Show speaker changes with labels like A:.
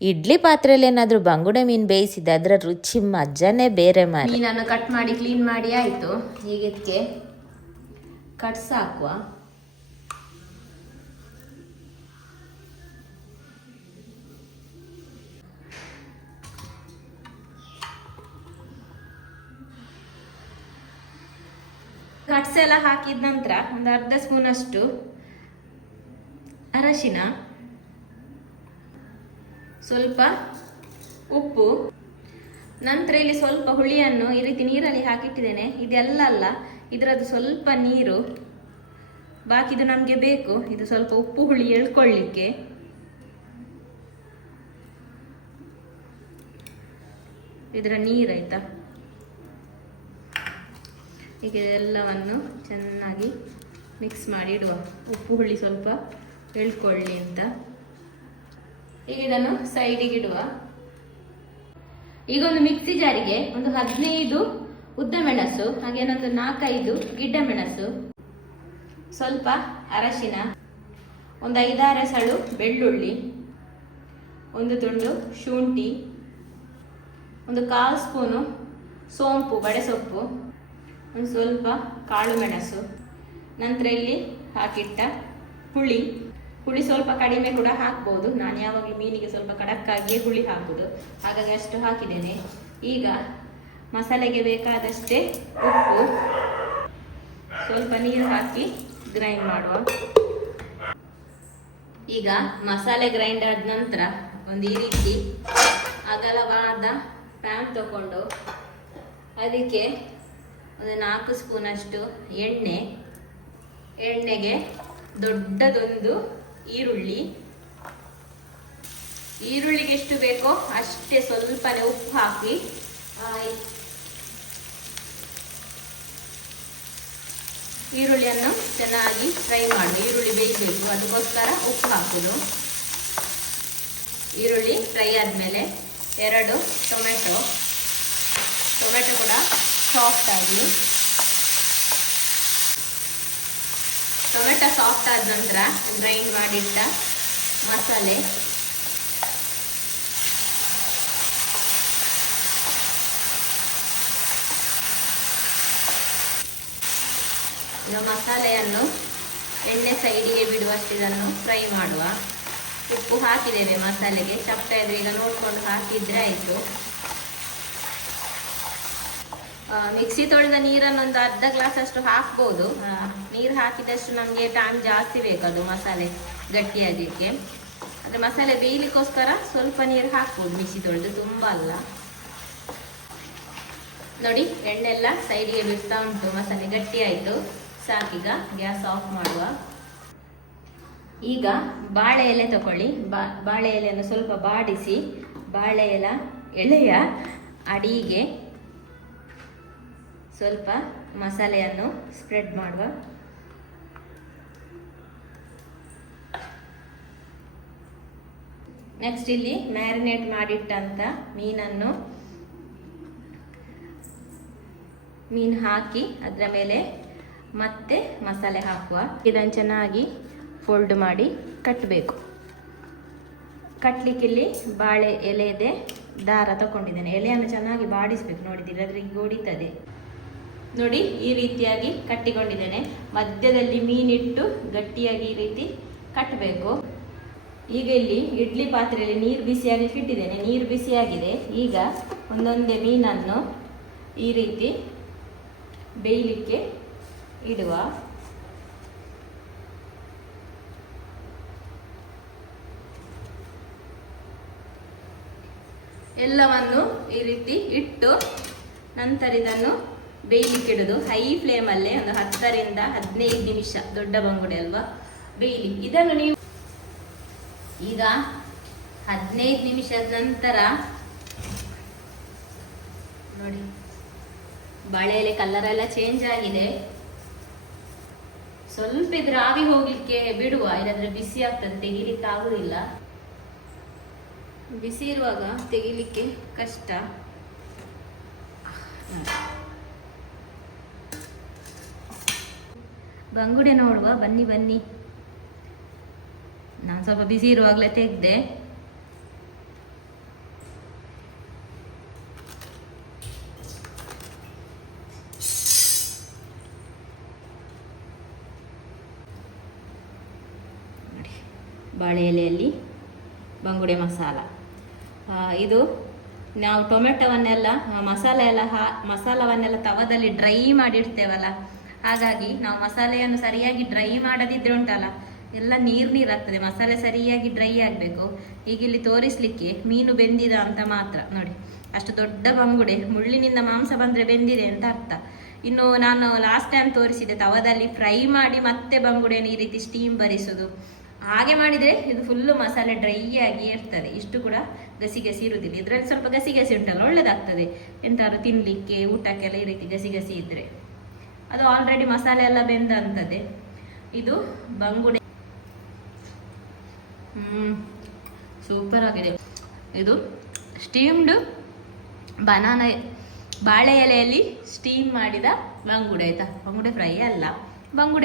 A: ಇಡ್ಲಿ ಪಾತ್ರೆಯಲ್ಲಿ ಏನಾದರೂ ಬಂಗುಡೆ ಮೀನು ಬೇಯಿಸಿದ ಅದರ ರುಚಿ ಮಜ್ಜಾನೇ ಬೇರೆ ಮಾಡಿ
B: ಮೀನನ್ನು ಕಟ್ ಮಾಡಿ ಕ್ಲೀನ್ ಮಾಡಿ ಆಯಿತು. ಈಗಕ್ಕೆ ಕಟ್ ಸಾಕುವ? ಕಟ್ಸ್ ಹಾಕಿದ ನಂತರ ಒಂದು ಅರ್ಧ ಸ್ಪೂನ್ ಅಷ್ಟು ಅರಶಿನ. ಸ್ವಲ್ಪ ಉಪ್ಪು. ನಂತರ ಇಲ್ಲಿ ಸ್ವಲ್ಪ ಹುಳಿಯನ್ನು ಈ ರೀತಿ ನೀರಲ್ಲಿ ಹಾಕಿಟ್ಟಿದ್ದೇನೆ. ಇದೆಲ್ಲ ಅಲ್ಲ, ಇದರದ್ದು ಸ್ವಲ್ಪ ನೀರು. ಬಾಕಿದು ನಮಗೆ ಬೇಕು. ಇದು ಸ್ವಲ್ಪ ಉಪ್ಪು ಹುಳಿ ಎಳ್ಕೊಳ್ಳಿಕ್ಕೆ. ಇದರ ನೀರಾಯ್ತಾ ಈಗ ಎಲ್ಲವನ್ನು ಚೆನ್ನಾಗಿ ಮಿಕ್ಸ್ ಮಾಡಿ ಇಡುವ. ಉಪ್ಪು ಹುಳಿ ಸ್ವಲ್ಪ ಎಳ್ಕೊಳ್ಳಿ ಅಂತ. ಈಗ ಇದನ್ನು ಸೈಡಿಗೆ ಇಡುವ. ಈಗ ಒಂದು ಮಿಕ್ಸಿ ಜಾರಿಗೆ ಒಂದು ಹದಿನೈದು ಉದ್ದ ಮೆಣಸು, ಹಾಗೆ ಇನ್ನೊಂದು ನಾಲ್ಕೈದು ಗಿಡ್ಡ ಮೆಣಸು, ಸ್ವಲ್ಪ ಅರಶಿನ, ಒಂದು ಐದಾರು ಸಳು ಬೆಳ್ಳುಳ್ಳಿ, ಒಂದು ತುಂಡು ಶುಂಠಿ, ಒಂದು ಕಾಲು ಸ್ಪೂನು ಸೋಂಪು, ಬಡೆಸೊಪ್ಪು, ಒಂದು ಸ್ವಲ್ಪ ಕಾಳು ಮೆಣಸು, ನಂತರ ಇಲ್ಲಿ ಹಾಕಿಟ್ಟ ಹುಳಿ ಹುಳಿ ಸ್ವಲ್ಪ ಕಡಿಮೆ ಕೂಡ ಹಾಕ್ಬೋದು. ನಾನು ಯಾವಾಗಲೂ ಮೀನಿಗೆ ಸ್ವಲ್ಪ ಕಡಕ್ಕಾಗಿ ಹುಳಿ ಹಾಕುದು. ಹಾಗಾಗಿ ಅಷ್ಟು ಹಾಕಿದ್ದೇನೆ. ಈಗ ಮಸಾಲೆಗೆ ಬೇಕಾದಷ್ಟೇ ಉಪ್ಪು. ಸ್ವಲ್ಪ ನೀರು ಹಾಕಿ ಗ್ರೈಂಡ್ ಮಾಡುವ. ಈಗ ಮಸಾಲೆ ಗ್ರೈಂಡ್ ಆದ ನಂತರ ಒಂದು ಈ ರೀತಿ ಅಗಲವಾದ ಪ್ಯಾನ್ ತಗೊಂಡು ಅದಕ್ಕೆ ಒಂದು ನಾಲ್ಕು ಸ್ಪೂನಷ್ಟು ಎಣ್ಣೆ. ಎಣ್ಣೆಗೆ ದೊಡ್ಡದೊಂದು ಈರುಳ್ಳಿ. ಈರುಳ್ಳಿಗೆ ಎಷ್ಟು ಬೇಕೋ ಅಷ್ಟೇ ಸ್ವಲ್ಪನೇ ಉಪ್ಪು ಹಾಕಿ ಈರುಳ್ಳಿಯನ್ನು ಚೆನ್ನಾಗಿ ಫ್ರೈ ಮಾಡಿ, ಈರುಳ್ಳಿ ಬೇಯಬೇಕು ಅದಕ್ಕೋಸ್ಕರ ಉಪ್ಪು ಹಾಕೋದು. ಈರುಳ್ಳಿ ಫ್ರೈ ಆದಮೇಲೆ ಎರಡು ಟೊಮೆಟೊ. ಟೊಮೆಟೊ ಕೂಡ ಸಾಫ್ಟ್ ಆಗಿ ಟೊಮೆಟೊ ಸಾಫ್ಟ್ ಆದ ನಂತರ ಗ್ರೈಂಡ್ ಮಾಡಿಟ್ಟ ಮಸಾಲೆ. ಈಗ ಮಸಾಲೆಯನ್ನು ಎಣ್ಣೆ ಸೈಡಿಗೆ ಬಿಡುವಷ್ಟು ಇದನ್ನು ಫ್ರೈ ಮಾಡುವ. ಉಪ್ಪು ಹಾಕಿದ್ದೇವೆ ಮಸಾಲೆಗೆ. ಚಪ್ಪ ಇದ್ರೆ ಈಗ ನೋಡ್ಕೊಂಡು ಹಾಕಿದ್ರೆ ಆಯಿತು. ಮಿಕ್ಸಿ ತೊಳೆದ ನೀರನ್ನು ಒಂದು ಅರ್ಧ ಗ್ಲಾಸ್ ಅಷ್ಟು ಹಾಕ್ಬೋದು. ನೀರು ಹಾಕಿದಷ್ಟು ನಮಗೆ ಟೈಮ್ ಜಾಸ್ತಿ ಬೇಕದು ಮಸಾಲೆ ಗಟ್ಟಿಯಾಗಲಿಕ್ಕೆ. ಅಂದರೆ ಮಸಾಲೆ ಬೇಯಲಿಕ್ಕೋಸ್ಕರ ಸ್ವಲ್ಪ ನೀರು ಹಾಕ್ಬೋದು ಮಿಕ್ಸಿ ತೊಳೆದು, ತುಂಬ ಅಲ್ಲ. ನೋಡಿ, ಎಣ್ಣೆಲ್ಲ ಸೈಡಿಗೆ ಬಿಡ್ತಾ ಉಂಟು, ಮಸಾಲೆ ಗಟ್ಟಿ ಆಯಿತು ಸಾಕೀಗ ಗ್ಯಾಸ್ ಆಫ್ ಮಾಡುವ. ಈಗ ಬಾಳೆ ಎಲೆ ತಗೊಳ್ಳಿ ಬಾಳೆ ಎಲೆಯನ್ನು ಸ್ವಲ್ಪ ಬಾಡಿಸಿ, ಬಾಳೆ ಎಲೆ ಎಲೆಯ ಅಡಿಗೆ ಸ್ವಲ್ಪ ಮಸಾಲೆಯನ್ನು ಸ್ಪ್ರೆಡ್ ಮಾಡುವ. ನೆಕ್ಸ್ಟ್ ಇಲ್ಲಿ ಮ್ಯಾರಿನೇಟ್ ಮಾಡಿಟ್ಟಂತ ಮೀನನ್ನು ಮೀನು ಹಾಕಿ ಅದರ ಮೇಲೆ ಮತ್ತೆ ಮಸಾಲೆ ಹಾಕುವ. ಇದನ್ನು ಚೆನ್ನಾಗಿ ಫೋಲ್ಡ್ ಮಾಡಿ ಕಟ್ಟಬೇಕು ಕಟ್ಟಲಿಕ್ಕೆ ಇಲ್ಲಿ ಬಾಳೆ ಎಲೆದೆ ದಾರ ತಗೊಂಡಿದ್ದೇನೆ. ಎಲೆಯನ್ನು ಚೆನ್ನಾಗಿ ಬಾಡಿಸ್ಬೇಕು, ನೋಡಿದ್ದೀರಿ? ಅದ್ರಿಗೆ ಹೊಡಿತದೆ. ನೋಡಿ ಈ ರೀತಿಯಾಗಿ ಕಟ್ಟಿಕೊಂಡಿದ್ದೇನೆ. ಮಧ್ಯದಲ್ಲಿ ಮೀನಿಟ್ಟು ಗಟ್ಟಿಯಾಗಿ ಈ ರೀತಿ ಕಟ್ಟಬೇಕು. ಈಗ ಇಲ್ಲಿ ಇಡ್ಲಿ ಪಾತ್ರೆಯಲ್ಲಿ ನೀರು ಬಿಸಿಯಾಗಿ ಇಟ್ಟಿದ್ದೇನೆ. ನೀರು ಬಿಸಿಯಾಗಿದೆ. ಈಗ ಒಂದೊಂದೇ ಮೀನನ್ನು ಈ ರೀತಿ ಬೇಯಲಿಕ್ಕೆ ಇಡುವ. ಎಲ್ಲವನ್ನು ಈ ರೀತಿ ಇಟ್ಟು ನಂತರ ಇದನ್ನು ಬೇಯಲಿಕ್ಕೆ ಇಡೋದು ಹೈ ಫ್ಲೇಮಲ್ಲೇ ಒಂದು ಹತ್ತರಿಂದ ಹದಿನೈದು ನಿಮಿಷ ದೊಡ್ಡ ಬಂಗುಡೆ ಅಲ್ವಾ? ಬೇಯಲಿ. ಇದನ್ನು ನೀವು ಈಗ ಹದಿನೈದು ನಿಮಿಷದ ನಂತರ ನೋಡಿ. ಬಾಳೆ ಎಲೆ ಕಲರ್ ಎಲ್ಲ ಚೇಂಜ್ ಆಗಿದೆ. ಸ್ವಲ್ಪ ಇದ್ರೆ ಆವಿ ಹೋಗ್ಲಿಕ್ಕೆ ಬಿಡುವ, ಇಲ್ಲಾಂದ್ರೆ ಬಿಸಿ ಆಗ್ತದೆ, ತೆಗಿಲಿಕ್ಕೆ ಆಗುದಿಲ್ಲ. ಬಿಸಿ ಇರುವಾಗ ತೆಗಿಲಿಕ್ಕೆ ಕಷ್ಟ. ಬಂಗುಡೆ ನೋಡುವ, ಬನ್ನಿ ಬನ್ನಿ. ನಾನು ಸ್ವಲ್ಪ ಬಿಸಿ ಇರುವಾಗಲೇ ತೆಗೆದೆ. ಬಾಳೆ ಎಲೆಯಲ್ಲಿ ಬಂಗುಡೆ ಮಸಾಲ. ಇದು ನಾವು ಟೊಮೆಟೊವನ್ನೆಲ್ಲ, ಮಸಾಲೆ ಎಲ್ಲ ಹಾ, ಮಸಾಲವನ್ನೆಲ್ಲ ತವದಲ್ಲಿ ಡ್ರೈ ಮಾಡಿಡ್ತೇವಲ್ಲ ಹಾಗಾಗಿ ನಾವು ಮಸಾಲೆಯನ್ನು ಸರಿಯಾಗಿ ಡ್ರೈ ಮಾಡದಿದ್ರೆ ಉಂಟಲ್ಲ, ಎಲ್ಲ ನೀರು ನೀರಾಗ್ತದೆ, ಮಸಾಲೆ ಸರಿಯಾಗಿ ಡ್ರೈ ಆಗಬೇಕು. ಈಗ ಇಲ್ಲಿ ತೋರಿಸ್ಲಿಕ್ಕೆ ಮೀನು ಬೆಂದಿದ ಅಂತ ಮಾತ್ರ, ನೋಡಿ. ಅಷ್ಟು ದೊಡ್ಡ ಬಂಗುಡೆ ಮುಳ್ಳಿನಿಂದ ಮಾಂಸ ಬಂದರೆ ಬೆಂದಿದೆ ಅಂತ ಅರ್ಥ. ಇನ್ನು ನಾನು ಲಾಸ್ಟ್ ಟೈಮ್ ತೋರಿಸಿದೆ ತವದಲ್ಲಿ ಫ್ರೈ ಮಾಡಿ ಮತ್ತೆ ಬಂಗುಡೆಯನ್ನು ಈ ರೀತಿ ಸ್ಟೀಮ್ ಬರಿಸೋದು. ಹಾಗೆ ಮಾಡಿದರೆ ಇದು ಫುಲ್ಲು ಮಸಾಲೆ ಡ್ರೈ ಆಗಿ ಇರ್ತದೆ. ಇಷ್ಟು ಕೂಡ ಗಸಿ ಗಸಿ ಇರುವುದಿಲ್ಲ ಇದರಲ್ಲಿ ಸ್ವಲ್ಪ ಗಸಿ ಗಸಿ ಉಂಟಲ್ಲ, ಒಳ್ಳೇದಾಗ್ತದೆ ಎಂತಾದ್ರು ತಿನ್ನಲಿಕ್ಕೆ ಊಟಕ್ಕೆಲ್ಲ ಈ ರೀತಿ ಗಸಿ ಗಸಿ ಇದ್ದರೆ ಅದು ಆಲ್ರೆಡಿ ಮಸಾಲೆ ಎಲ್ಲ ಬೆಂದಂಥದ್ದೇ ಇದು ಬಂಗುಡೆ. ಹ್ಮ್ ಸೂಪರ್ ಆಗಿದೆ. ಇದು ಸ್ಟೀಮ್ಡ್ ಬನಾನ ಬಾಳೆ ಎಲೆಯಲ್ಲಿ ಸ್ಟೀಮ್ ಮಾಡಿದ ಬಂಗುಡೆ ಆಯ್ತಾ? ಬಂಗುಡೆ ಫ್ರೈ ಅಲ್ಲ. ಬಂಗುಡೆ